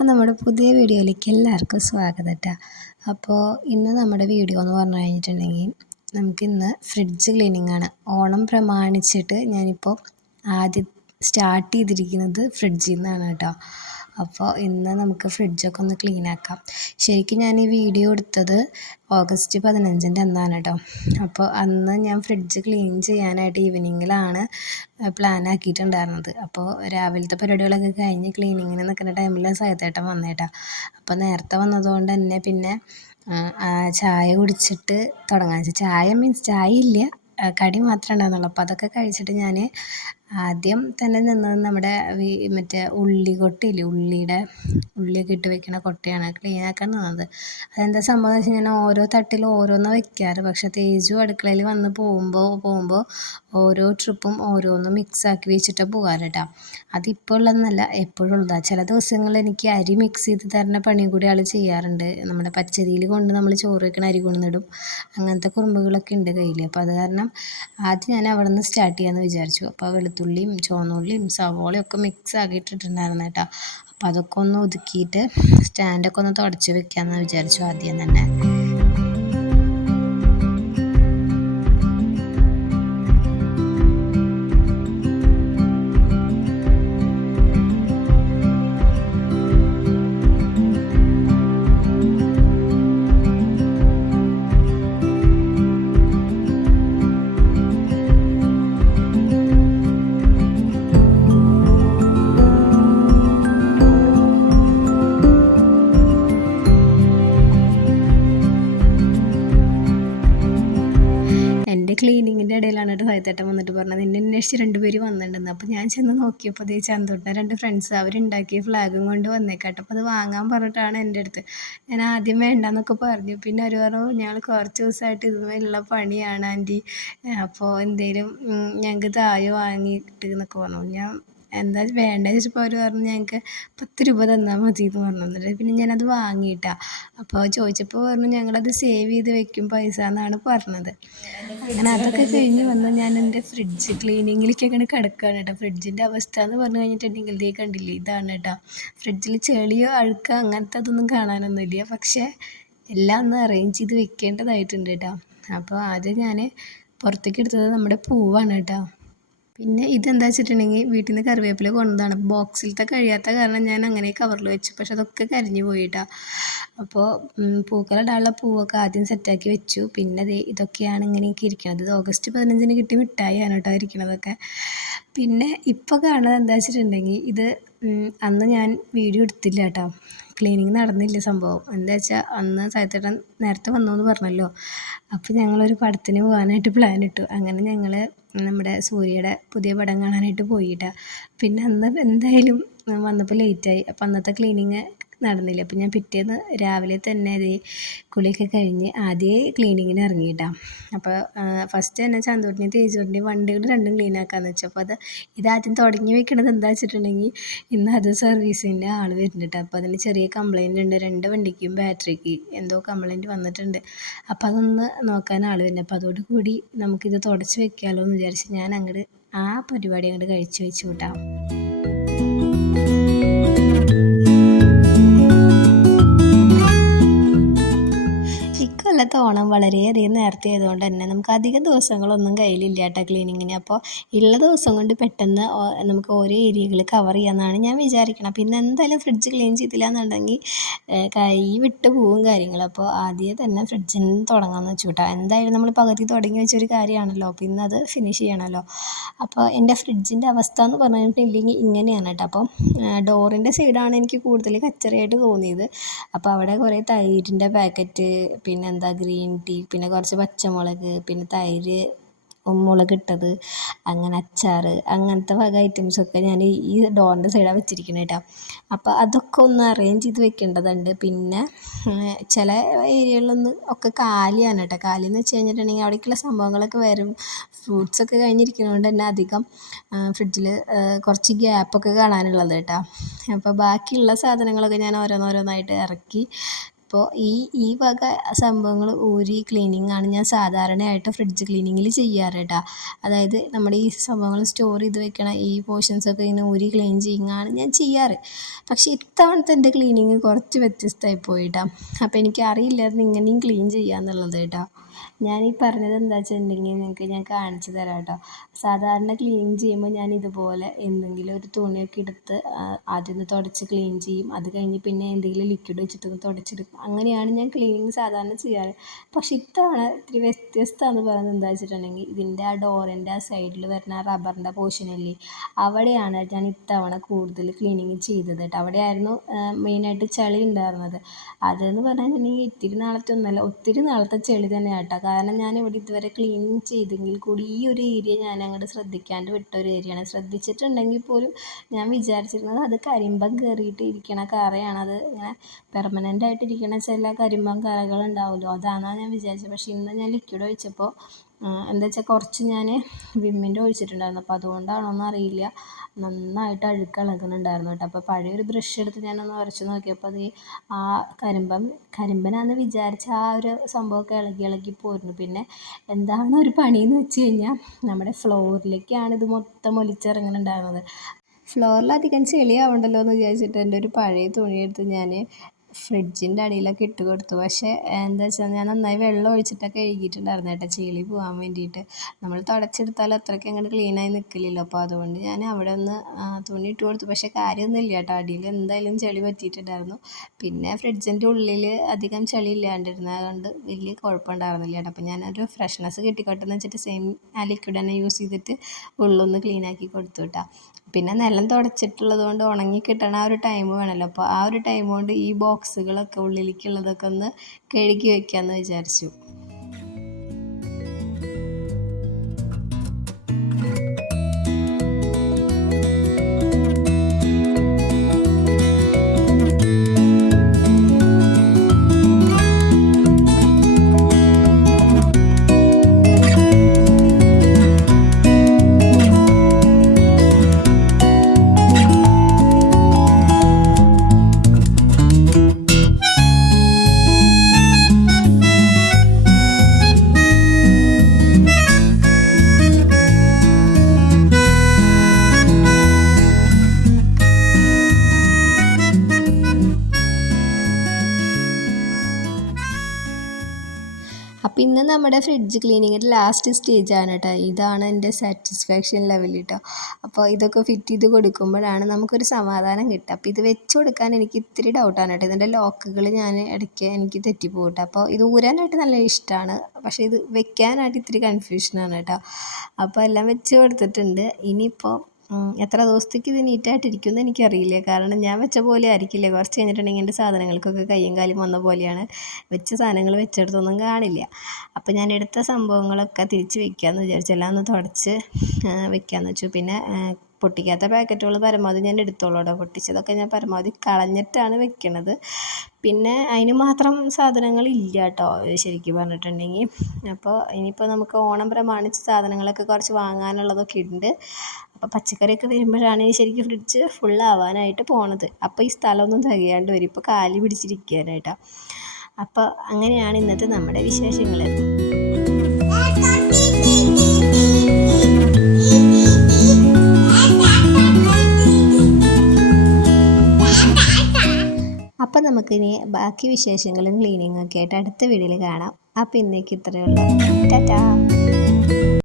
അപ്പോൾ നമ്മുടെ പുതിയ വീഡിയോയിലേക്ക് എല്ലാവർക്കും സ്വാഗതം ട്ടോ. അപ്പോൾ ഇന്ന് നമ്മുടെ വീഡിയോ എന്ന് പറഞ്ഞു കഴിഞ്ഞിട്ടുണ്ടെങ്കിൽ നമുക്കിന്ന് ഫ്രിഡ്ജ് ക്ലീനിങ് ആണ്. ഓണം പ്രമാണിച്ചിട്ട് ഞാനിപ്പോൾ ആദ്യം സ്റ്റാർട്ട് ചെയ്തിരിക്കുന്നത് ഫ്രിഡ്ജിൽ നിന്നാണ് കേട്ടോ. അപ്പോൾ ഇന്ന് നമുക്ക് ഫ്രിഡ്ജൊക്കെ ഒന്ന് ക്ലീൻ ആക്കാം. ശരിക്കും ഞാൻ ഈ വീഡിയോ എടുത്തത് ഓഗസ്റ്റ് 15 അന്നാണ് കേട്ടോ. അപ്പോൾ അന്ന് ഞാൻ ഫ്രിഡ്ജ് ക്ലീൻ ചെയ്യാനായിട്ട് ഈവനിങ്ങിലാണ് പ്ലാൻ ആക്കിയിട്ടുണ്ടായിരുന്നത്. അപ്പോൾ രാവിലത്തെ പരിപാടികളൊക്കെ കഴിഞ്ഞ് ക്ലീനിങ്ങിന് നിൽക്കുന്ന ടൈമിൽ സൈതേട്ടൻ വന്നേട്ടാ. അപ്പോൾ നേരത്തെ വന്നതുകൊണ്ട് തന്നെ പിന്നെ ചായ കുടിച്ചിട്ട് തുടങ്ങാൻ വെച്ചാൽ ചായ മീൻസ് ചായ ഇല്ല, കടി മാത്രമേ ഉണ്ടായിരുന്നുള്ളൂ. അപ്പോൾ അതൊക്കെ കഴിച്ചിട്ട് ഞാൻ ആദ്യം തന്നെ നിന്നത് നമ്മുടെ മറ്റേ ഉള്ളിക്കൊട്ടയില്ലേ, ഉള്ളിയൊക്കെ ഇട്ട് വെക്കണ കൊട്ടയാണ് ക്ലീൻ ആക്കാൻ നിന്നത്. അതെന്താ സംഭവം എന്ന് വെച്ചാൽ ഞാൻ ഓരോ തട്ടിലും ഓരോന്ന് വെക്കാറ്. പക്ഷെ തേജു അടുക്കളയിൽ വന്ന് പോകുമ്പോൾ ഓരോ ട്രിപ്പും ഓരോന്ന് മിക്സ് ആക്കി വെച്ചിട്ട് പോകാറ് കേട്ടോ. അതിപ്പോൾ ഉള്ളതെന്നല്ല, എപ്പോഴും ഉള്ളതാണ്. ചില ദിവസങ്ങളിൽ എനിക്ക് അരി മിക്സ് ചെയ്ത് തരുന്ന പണി കൂടി ആൾ ചെയ്യാറുണ്ട്. നമ്മുടെ പച്ചരിയിൽ കൊണ്ട് നമ്മൾ ചോറ് വെക്കണ അരി കൊണ്ടുവന്നിടും. അങ്ങനത്തെ കുറുമ്പുകളൊക്കെ ഉണ്ട് കയ്യിൽ. അപ്പോൾ അത് കാരണം ആദ്യം ഞാൻ അവിടെ നിന്ന് സ്റ്റാർട്ട് ചെയ്യാമെന്ന് വിചാരിച്ചു. അപ്പോൾ വെളുത്തുള്ളിയും ചുവന്നുള്ളിയും സവോളയും ഒക്കെ മിക്സ് ആക്കിയിട്ടിട്ടുണ്ടായിരുന്നു കേട്ടോ. അപ്പോൾ അതൊക്കെ ഒന്ന് ഒതുക്കിയിട്ട് സ്റ്റാൻഡൊക്കെ ഒന്ന് തുടച്ച് വെക്കാമെന്ന് വിചാരിച്ചു ആദ്യം തന്നെ. എൻ്റെ ക്ലീനിങ്ങിൻ്റെ ഇടയിലാണ് കേട്ടോ സൈതേട്ടൻ വന്നിട്ട് പറഞ്ഞത് എന്നെ അന്വേഷിച്ച് 2 പേര് വന്നിട്ടുണ്ടെന്ന്. അപ്പോൾ ഞാൻ ചെന്ന് നോക്കിയപ്പോൾ ദേ ചന്തോട്ടൻ്റെ 2 ഫ്രണ്ട്സ് അവരുണ്ടാക്കിയ ഫ്ലാഗും കൊണ്ട് വന്നേക്കാട്ടോ. അപ്പോൾ അത് വാങ്ങാൻ പറഞ്ഞിട്ടാണ് എൻ്റെ അടുത്ത്. ഞാൻ ആദ്യം വേണ്ടെന്നൊക്കെ പറഞ്ഞു. പിന്നെ അവർ പറഞ്ഞു ഞങ്ങൾ കുറച്ച് ദിവസമായിട്ട് ഇതുമായുള്ള പണിയാണ് ആൻറ്റി, അപ്പോൾ എന്തേലും ഞങ്ങൾക്ക് താഴെ വാങ്ങിയിട്ട് എന്നൊക്കെ പറഞ്ഞു. ഞാൻ എന്താ വേണ്ടതെന്ന് ചോദിച്ചപ്പോൾ അവർ പറഞ്ഞു ഞങ്ങൾക്ക് 10 രൂപ തന്നാൽ മതി എന്ന് പറഞ്ഞു. എന്നിട്ട് പിന്നെ ഞാനത് വാങ്ങിയിട്ടാണ്. അപ്പോൾ ചോദിച്ചപ്പോൾ പറഞ്ഞു ഞങ്ങളത് സേവ് ചെയ്ത് വെക്കും പൈസ എന്നാണ് പറഞ്ഞത്. അങ്ങനെ അതൊക്കെ കഴിഞ്ഞ് വന്ന് ഞാൻ എൻ്റെ ഫ്രിഡ്ജ് ക്ലീനിങ്ങിലേക്കൊക്കെ കിടക്കുകയാണ് കേട്ടോ. ഫ്രിഡ്ജിൻ്റെ അവസ്ഥ എന്ന് പറഞ്ഞു കഴിഞ്ഞിട്ടുണ്ടെങ്കിൽ ഇതേ കണ്ടില്ലേ, ഇതാണ് കേട്ടോ. ഫ്രിഡ്ജിൽ ചെളിയോ അഴുക്കോ അങ്ങനത്തെ അതൊന്നും കാണാനൊന്നുമില്ല. പക്ഷേ എല്ലാം ഒന്ന് അറേഞ്ച് ചെയ്ത് വെക്കേണ്ടതായിട്ടുണ്ട് കേട്ടോ. അപ്പോൾ ആദ്യം ഞാൻ പുറത്തേക്ക് എടുത്തത് നമ്മുടെ പൂവാണ് കേട്ടോ. പിന്നെ ഇതെന്താ വെച്ചിട്ടുണ്ടെങ്കിൽ വീട്ടിൽ നിന്ന് കറിവേപ്പില കൊണ്ടതാണ്. ബോക്സിലത്തെ കഴിയാത്ത കാരണം ഞാൻ അങ്ങനെ കവറിൽ വെച്ചു. പക്ഷെ അതൊക്കെ കരിഞ്ഞു പോയിട്ടാ. അപ്പോൾ പൂക്കളിടാനുള്ള പൂവൊക്കെ ആദ്യം സെറ്റാക്കി വെച്ചു. പിന്നെ ഇതൊക്കെയാണ് ഇങ്ങനെയൊക്കെ ഇരിക്കുന്നത്. ഇത് ഓഗസ്റ്റ് 15 കിട്ടിയ മിഠായിയാണ് കേട്ടോ ഇരിക്കണതൊക്കെ. പിന്നെ ഇപ്പോൾ കാണുന്നത് എന്താ വെച്ചിട്ടുണ്ടെങ്കിൽ ഇത് അന്ന് ഞാൻ വീഡിയോ എടുത്തില്ല കേട്ടോ. ക്ലീനിങ് നടന്നില്ല സംഭവം. എന്താ വെച്ചാൽ അന്ന് സൈതേട്ടൻ നേരത്തെ വന്നു എന്ന് പറഞ്ഞല്ലോ. അപ്പോൾ ഞങ്ങളൊരു പടത്തിന് പോകാനായിട്ട് പ്ലാൻ ഇട്ടു. അങ്ങനെ ഞങ്ങൾ നമ്മുടെ സൂര്യയുടെ പുതിയ പടം കാണാനായിട്ട് പോയിട്ടാ. പിന്നെ അന്ന് എന്തായാലും വന്നപ്പോൾ ലേറ്റായി. അപ്പോൾ അന്നത്തെ ക്ലീനിങ് നടന്നില്ല. അപ്പോൾ ഞാൻ പിറ്റേന്ന് രാവിലെ തന്നെ കുളിയൊക്കെ കഴിഞ്ഞ് ആദ്യമേ ക്ലീനിങ്ങിന് ഇറങ്ങിയിട്ടാണ്. അപ്പോൾ ഫസ്റ്റ് തന്നെ ചന്തോട്ടിൻ്റെയും തേജോട്ടിൻ്റെയും വണ്ടികൾ രണ്ടും ക്ലീൻ ആക്കാമെന്ന് വെച്ചു. അപ്പോൾ ഇതാദ്യം തുടങ്ങി വെക്കണത് എന്താ വെച്ചിട്ടുണ്ടെങ്കിൽ ഇന്ന് അത് സർവീസിൻ്റെ ആൾ വരുന്നുണ്ട്. അപ്പോൾ അതിന് ചെറിയ കംപ്ലയിൻ്റ് ഉണ്ട്. 2 വണ്ടിക്കും ബാറ്ററിക്ക് എന്തോ കംപ്ലയിൻറ്റ് വന്നിട്ടുണ്ട്. അപ്പോൾ അതൊന്ന് നോക്കാൻ ആൾ വരുന്നുണ്ട്. അപ്പോൾ അതോടുകൂടി നമുക്കിത് തുടച്ച് വെക്കാമല്ലോ എന്ന് വിചാരിച്ച് ഞാൻ അങ്ങോട്ട് ആ പരിപാടി അങ്ങോട്ട് കഴിച്ച് വെച്ചു കൂട്ടാം. ഇക്കൊല്ലത്തെ ഓണം വളരെയധികം നേരത്തെ ആയതുകൊണ്ട് തന്നെ നമുക്ക് അധികം ദിവസങ്ങളൊന്നും കയ്യിലില്ല കേട്ടോ ക്ലീനിങ്ങിന്. അപ്പോൾ ഉള്ള ദിവസം കൊണ്ട് പെട്ടെന്ന് നമുക്ക് ഓരോ ഏരിയകൾ കവർ ചെയ്യാമെന്നാണ് ഞാൻ വിചാരിക്കണം. പിന്നെ എന്തായാലും ഫ്രിഡ്ജ് ക്ലീൻ ചെയ്തില്ല എന്നുണ്ടെങ്കിൽ കൈ വിട്ട് പോവും കാര്യങ്ങൾ. അപ്പോൾ ആദ്യമേ തന്നെ ഫ്രിഡ്ജിൽ നിന്ന് തുടങ്ങാമെന്ന് വെച്ചു കേട്ടോ. എന്തായാലും നമ്മൾ പകുതി തുടങ്ങി വെച്ചൊരു കാര്യമാണല്ലോ, പിന്നെ അത് ഫിനിഷ് ചെയ്യണമല്ലോ. അപ്പോൾ എൻ്റെ ഫ്രിഡ്ജിൻ്റെ അവസ്ഥ എന്ന് പറഞ്ഞിട്ടുണ്ടെങ്കിൽ ഇങ്ങനെയാണ് കേട്ടോ. അപ്പം ഡോറിൻ്റെ സൈഡാണ് എനിക്ക് കൂടുതൽ കച്ചറയായിട്ട് തോന്നിയത്. അപ്പോൾ അവിടെ കുറേ തൈരിൻ്റെ പാക്കറ്റ്, പിന്നെ ഗ്രീൻ ടീ, പിന്നെ കുറച്ച് പച്ചമുളക്, പിന്നെ തൈര്, മുളകിട്ടത്, അങ്ങനെ അച്ചാർ, അങ്ങനത്തെ വക ഐറ്റംസൊക്കെ ഞാൻ ഈ ഡോറിൻ്റെ സൈഡാണ് വെച്ചിരിക്കുന്നത് കേട്ടോ. അപ്പോൾ അതൊക്കെ ഒന്ന് അറേഞ്ച് ചെയ്ത് വെക്കേണ്ടതുണ്ട്. പിന്നെ ചില ഏരിയകളിലൊന്നും ഒക്കെ കാലിയാണ് കേട്ടോ. കാലിയെന്ന് വെച്ച് കഴിഞ്ഞിട്ടുണ്ടെങ്കിൽ അവിടേക്കുള്ള സംഭവങ്ങളൊക്കെ വരും. ഫ്രൂട്ട്സൊക്കെ കഴിഞ്ഞിരിക്കുന്നതുകൊണ്ട് തന്നെ അധികം ഫ്രിഡ്ജിൽ കുറച്ച് ഗ്യാപ്പൊക്കെ കാണാനുള്ളത് കേട്ടോ. അപ്പോൾ ബാക്കിയുള്ള സാധനങ്ങളൊക്കെ ഞാൻ ഓരോന്നോരോന്നായിട്ട് ഇറക്കി അപ്പോൾ ഈ വക സംഭവങ്ങൾ ഊരി ക്ലീനിങ് ആണ് ഞാൻ സാധാരണയായിട്ട് ഫ്രിഡ്ജ് ക്ലീനിങ്ങിൽ ചെയ്യാറ് കേട്ടോ. അതായത് നമ്മുടെ ഈ സംഭവങ്ങൾ സ്റ്റോർ ചെയ്ത് വെക്കണ ഈ പോർഷൻസൊക്കെ ഇങ്ങനെ ഊരി ക്ലീൻ ചെയ്യുകയാണ് ഞാൻ ചെയ്യാറ്. പക്ഷേ ഇത്തവണത്തെ എൻ്റെ ക്ലീനിങ് കുറച്ച് വ്യത്യസ്തമായി പോയിട്ടാ. അപ്പോൾ എനിക്ക് അറിയില്ലായിരുന്നു ഇങ്ങനെയും ക്ലീൻ ചെയ്യാന്നുള്ളത് കേട്ടോ. ഞാൻ ഈ പറഞ്ഞത് എന്താ വെച്ചിട്ടുണ്ടെങ്കിൽ നിങ്ങൾക്ക് ഞാൻ കാണിച്ചു തരാം കേട്ടോ. സാധാരണ ക്ലീൻ ചെയ്യുമ്പോൾ ഞാൻ ഇതുപോലെ എന്തെങ്കിലും ഒരു തുണിയൊക്കെ എടുത്ത് ആദ്യം ഒന്ന് തുടച്ച് ക്ലീൻ ചെയ്യും. അത് കഴിഞ്ഞ് പിന്നെ എന്തെങ്കിലും ലിക്വിഡ് വെച്ചിട്ടൊന്ന് തുടച്ചെടുക്കും. അങ്ങനെയാണ് ഞാൻ ക്ലീനിങ് സാധാരണ ചെയ്യാറ്. പക്ഷേ ഇത്തവണ ഇത്തിരി വ്യത്യസ്തമാണെന്ന് പറയുന്നത് എന്താ വെച്ചിട്ടുണ്ടെങ്കിൽ ഇതിൻ്റെ ആ ഡോറിൻ്റെ ആ സൈഡിൽ വരുന്ന ആ റബ്ബറിൻ്റെ പോർഷനില്ലേ, അവിടെയാണ് ഞാൻ ഇത്തവണ കൂടുതൽ ക്ലീനിങ് ചെയ്തത് കേട്ടോ. അവിടെയായിരുന്നു മെയിനായിട്ട് ചളി ഉണ്ടായിരുന്നത്. അതെന്ന് പറഞ്ഞിട്ടുണ്ടെങ്കിൽ ഇത്തിരി നാളത്തെ ഒന്നുമല്ല, ഒത്തിരി നാളത്തെ ചെളി തന്നെയാണ് കേട്ടോ. കാരണം ഞാൻ ഇവിടെ ഇതുവരെ ക്ലീനിങ് ചെയ്തെങ്കിൽ കൂടി ഈ ഒരു ഏരിയ ഞാൻ അങ്ങോട്ട് ശ്രദ്ധിക്കാണ്ട് വിട്ട ഒരു ഏരിയയാണ്. ശ്രദ്ധിച്ചിട്ടുണ്ടെങ്കിൽ പോലും ഞാൻ വിചാരിച്ചിരുന്നത് അത് കരിമ്പം കയറിയിട്ട് ഇരിക്കണ കറയാണ്, അത് ഇങ്ങനെ പെർമനൻ്റ് ആയിട്ട് ഇരിക്കണ ചില കരിമ്പം കറകൾ ഉണ്ടാവുമല്ലോ, അതാണെന്നാണ് ഞാൻ വിചാരിച്ചത്. പക്ഷേ ഇന്ന് ഞാൻ ലിക്വിഡ് ഒഴിച്ചപ്പോൾ എന്താ വെച്ചാൽ കുറച്ച് ഞാൻ വിമ്മിൻ്റെ ഒഴിച്ചിട്ടുണ്ടായിരുന്നു. അപ്പോൾ അതുകൊണ്ടാണോന്ന് അറിയില്ല, നന്നായിട്ട് അഴുക്ക് ഇളകുന്നുണ്ടായിരുന്നു കേട്ടോ. അപ്പോൾ പഴയൊരു ബ്രഷ് എടുത്ത് ഞാനൊന്ന് ഉരച്ച് നോക്കിയപ്പോൾ അത് ആ കരിമ്പനാന്ന് വിചാരിച്ച ആ ഒരു സംഭവമൊക്കെ ഇളകി പോരുന്നു. പിന്നെ എന്താണ് ഒരു പണിയെന്ന് വെച്ച് കഴിഞ്ഞാൽ നമ്മുടെ ഫ്ലോറിലേക്കാണ് ഇത് മൊത്തം ഒലിച്ചിറങ്ങുന്നുണ്ടായിരുന്നത്. ഫ്ലോറിലധികം ചെളിയാവണ്ടല്ലോ എന്ന് വിചാരിച്ചിട്ട് എൻ്റെ ഒരു പഴയ തുണിയെടുത്ത് ഞാൻ ഫ്രിഡ്ജിൻ്റെ അടിയിലൊക്കെ ഇട്ട് കൊടുത്തു. പക്ഷേ എന്താ വെച്ചാൽ ഞാൻ നന്നായി വെള്ളം ഒഴിച്ചിട്ടൊക്കെ കഴുകിയിട്ടുണ്ടായിരുന്നു കേട്ടോ, ചെളി പോകാൻ വേണ്ടിയിട്ട്. നമ്മൾ തുടച്ചെടുത്താൽ അത്രയ്ക്ക് അങ്ങോട്ട് ക്ലീനായി നിൽക്കില്ലല്ലോ. അപ്പോൾ അതുകൊണ്ട് ഞാൻ അവിടെ ഒന്ന് തുണി ഇട്ട് കൊടുത്തു. പക്ഷേ കാര്യമൊന്നുമില്ല കേട്ടോ, അടിയിൽ എന്തായാലും ചെളി പറ്റിയിട്ടുണ്ടായിരുന്നു. പിന്നെ ഫ്രിഡ്ജിൻ്റെ ഉള്ളിൽ അധികം ചെളി ഇല്ലാണ്ടിരുന്നത് കൊണ്ട് വലിയ കുഴപ്പമുണ്ടായിരുന്നില്ല കേട്ടോ. അപ്പോൾ ഞാനൊരു ഫ്രഷ്നെസ് കിട്ടിക്കോട്ടെ എന്ന് വെച്ചിട്ട് സെയിം ആ ലിക്വിഡ് തന്നെ യൂസ് ചെയ്തിട്ട് ഉള്ളൊന്ന് ക്ലീനാക്കി കൊടുത്തു കേട്ടോ. പിന്നെ നിലം തുടച്ചിട്ടുള്ളത് കൊണ്ട് ഉണങ്ങി കിട്ടണ ആ ഒരു ടൈം വേണമല്ലോ. അപ്പോൾ ആ ഒരു ടൈം കൊണ്ട് ഈ ബോക്സുകളൊക്കെ ഉള്ളിലേക്കുള്ളതൊക്കെ ഒന്ന് കഴുകി വയ്ക്കാമെന്ന് വിചാരിച്ചു. അപ്പോൾ ഇന്ന് നമ്മുടെ ഫ്രിഡ്ജ് ക്ലീനിങ്ങിൻ്റെ ലാസ്റ്റ് സ്റ്റേജാണ് കേട്ടോ. ഇതാണ് എൻ്റെ സാറ്റിസ്ഫാക്ഷൻ ലെവൽ കേട്ടോ. അപ്പോൾ ഇതൊക്കെ ഫിറ്റ് ചെയ്ത് കൊടുക്കുമ്പോഴാണ് നമുക്കൊരു സമാധാനം കിട്ടുക. അപ്പോൾ ഇത് വെച്ച് കൊടുക്കാൻ എനിക്ക് ഇത്തിരി ഡൗട്ടാണ് കേട്ടോ. ഇതിൻ്റെ ലോക്കുകൾ ഞാൻ ഇടയ്ക്ക് എനിക്ക് തെറ്റിപ്പോകും കേട്ടോ. അപ്പോൾ ഇത് ഊരാനായിട്ട് നല്ല ഇഷ്ടമാണ്, പക്ഷേ ഇത് വെക്കാനായിട്ട് ഇത്തിരി കൺഫ്യൂഷനാണ് കേട്ടോ. അപ്പോൾ എല്ലാം വെച്ച് കൊടുത്തിട്ടുണ്ട്. ഇനിയിപ്പോൾ എത്ര ദിവസത്തേക്ക് ഇത് നീറ്റായിട്ടിരിക്കുമെന്ന് എനിക്കറിയില്ല. കാരണം ഞാൻ വെച്ച പോലെ ആയിരിക്കില്ല, കുറച്ച് കഴിഞ്ഞിട്ടുണ്ടെങ്കിൽ എൻ്റെ സാധനങ്ങൾക്കൊക്കെ കയ്യും കാലും വന്ന പോലെയാണ്. വെച്ച സാധനങ്ങൾ വെച്ചെടുത്തൊന്നും കാണില്ല. അപ്പോൾ ഞാൻ എടുത്ത സംഭവങ്ങളൊക്കെ തിരിച്ച് വെക്കാമെന്ന് വിചാരിച്ചു, എല്ലാം ഒന്ന് തുടച്ച് വെക്കാമെന്ന് വെച്ചു. പിന്നെ പൊട്ടിക്കാത്ത പാക്കറ്റുകൾ പരമാവധി ഞാൻ എടുത്തോളൂ കേട്ടോ. പൊട്ടിച്ചതൊക്കെ ഞാൻ പരമാവധി കളഞ്ഞിട്ടാണ് വെക്കണത്. പിന്നെ അതിന് മാത്രം സാധനങ്ങളില്ല കേട്ടോ ശരിക്കും പറഞ്ഞിട്ടുണ്ടെങ്കിൽ. അപ്പോൾ ഇനിയിപ്പോൾ നമുക്ക് ഓണം പ്രമാണിച്ച് സാധനങ്ങളൊക്കെ കുറച്ച് വാങ്ങാനുള്ളതൊക്കെ ഉണ്ട്. അപ്പോൾ പച്ചക്കറിയൊക്കെ വരുമ്പോഴാണ് ശരിക്കും ഫ്രിഡ്ജ് ഫുള്ളാവാനായിട്ട് പോണത്. അപ്പോൾ ഈ സ്ഥലമൊന്നും തികയാണ്ട് വരും, ഇപ്പോൾ കാലി പിടിച്ചിരിക്കാനായിട്ടാണ്. അപ്പോൾ അങ്ങനെയാണ് ഇന്നത്തെ നമ്മുടെ വിശേഷങ്ങൾ. അപ്പം നമുക്കിനി ബാക്കി വിശേഷങ്ങളും ക്ലീനിങ്ങൊക്കെ ആയിട്ട് അടുത്ത വീഡിയോയിൽ കാണാം. അപ്പോൾ ഇന്നേക്ക് ഇത്രയേ ഉള്ളൂ. ടാറ്റാ.